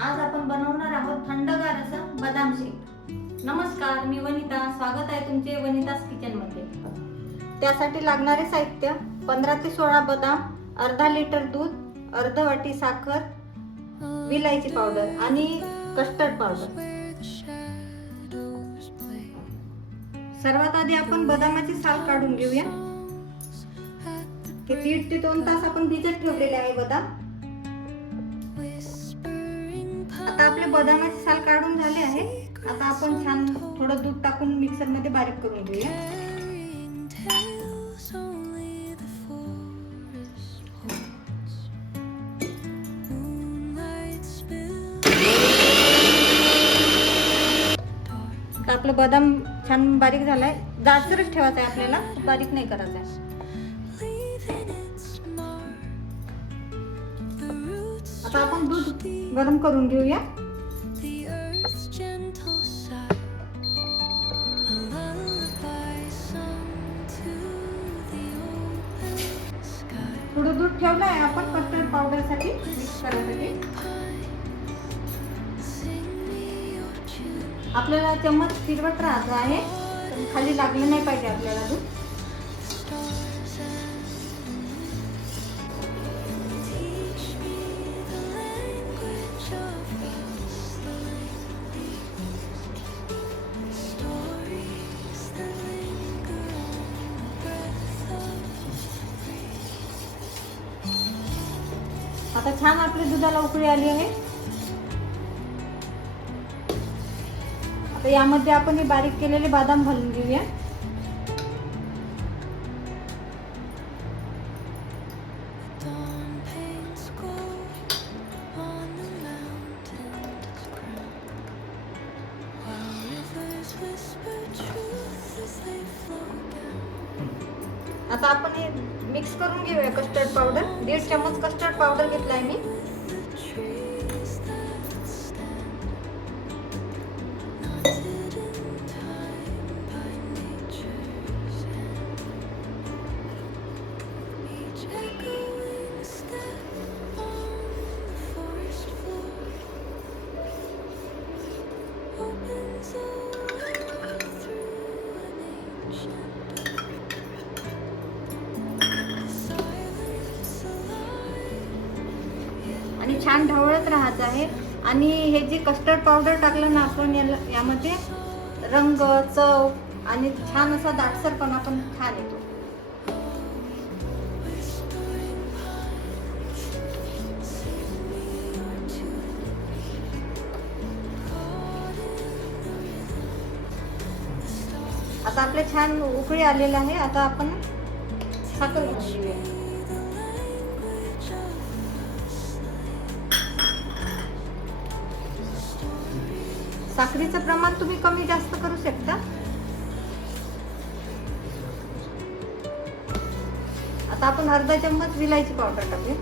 आज आपण बनवणार आहोत थंडगार असं बदाम शेक। नमस्कार, मी वनिता, स्वागत आहे तुमचे वनितास किचन मध्ये। त्यासाठी लागणारे साहित्य 15 ते 16 बदाम, अर्धा लिटर दूध, अर्ध वाटी साखर, विलायची पावडर आणि कस्टर्ड पावडर। सर्वात आधी आपण बदामाची साल काढून घेऊया। हे 1.5 ते 2 तास आपण भिजत ठेवलेले आहे बदाम। आता आपले बदामाची साल काढून झाले आहे। आता आपण छान थोडं दूध टाकून मिक्सर मध्ये बारीक करून घेऊया। तर आपलं बदाम छान बारीक झालाय। जाडसरच ठेवायचा आहे आपल्याला, बारीक नाही करायचा आहे। आता आपण दूध गरम करून घेऊया। थोडं दूध ठेवलं आहे आपण कस्टर्ड पावडर साठी मिक्स करायसाठी। आपल्याला चम्मच फिरवत राहायचं आहे, खाली लागलं नाही पाहिजे आपल्याला दूध। आता छान आपल्या दुधाला उकळी आली आहे। आता यामध्ये आपण हे बारीक केलेले बदाम घालून घेऊया। आता आपण हे मिक्स करून घेऊया कस्टर्ड पावडर। 1.5 चम्मच कस्टर्ड पावडर घेतलाय मी। आणि छान ढवळत राहायचं आहे। आणि हे जे कस्टर्ड पावडर टाकलं ना आपण यामध्ये रंग, चव आणि छान असा दाटसरपणा पण छान येतो। आता आपले छान उकळी आलेले आहे। आता आपण साखर घालून घेऊया। साखरेचं प्रमाण तुम्ही कमी जास्त करू शकता। आता आपण अर्धा चम्मच विलायची पावडर टाकूया।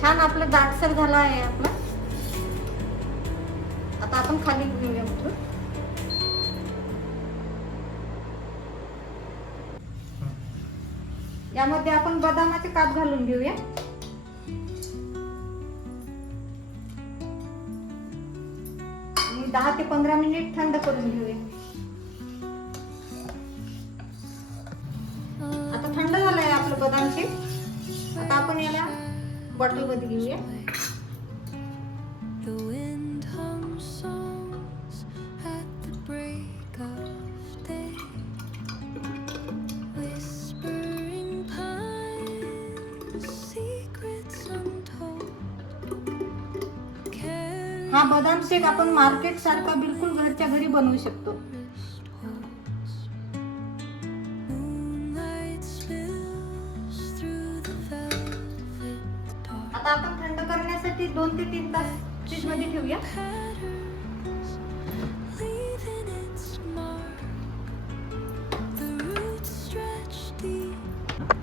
छान आपलं दाटसर झाला आहे आपला। आता आपण खाली घेऊया उतरून। यामध्ये आपण बदामाचे काप घालून घेऊया। आणि 10 ते 15 मिनिट थंड करून घेऊया। आता थंड झालंय आपलं बदाम शेक। आता आपण याला बॉटल मध्ये घेऊया। हा बदाम शेक आपण मार्केट सारखा बिलकुल घरच्या घरी बनवू शकतो। आता आपण थंड करण्यासाठी 2 ते 3 तास फ्रीज मध्ये ठेवूया।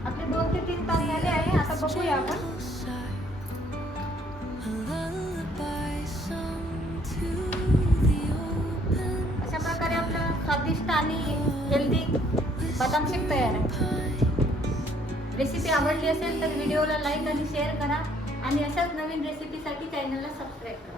आपले 2 ते 3 तास झाले आहे। आता बघूया आपण। आणि हेल्दी बदाम शेक तयार आहे. रेसिपी आवडली असेल तर व्हिडिओला लाईक आणि शेअर करा आणि अशाच नवीन रेसिपीसाठी चॅनलला सबस्क्राईब करा.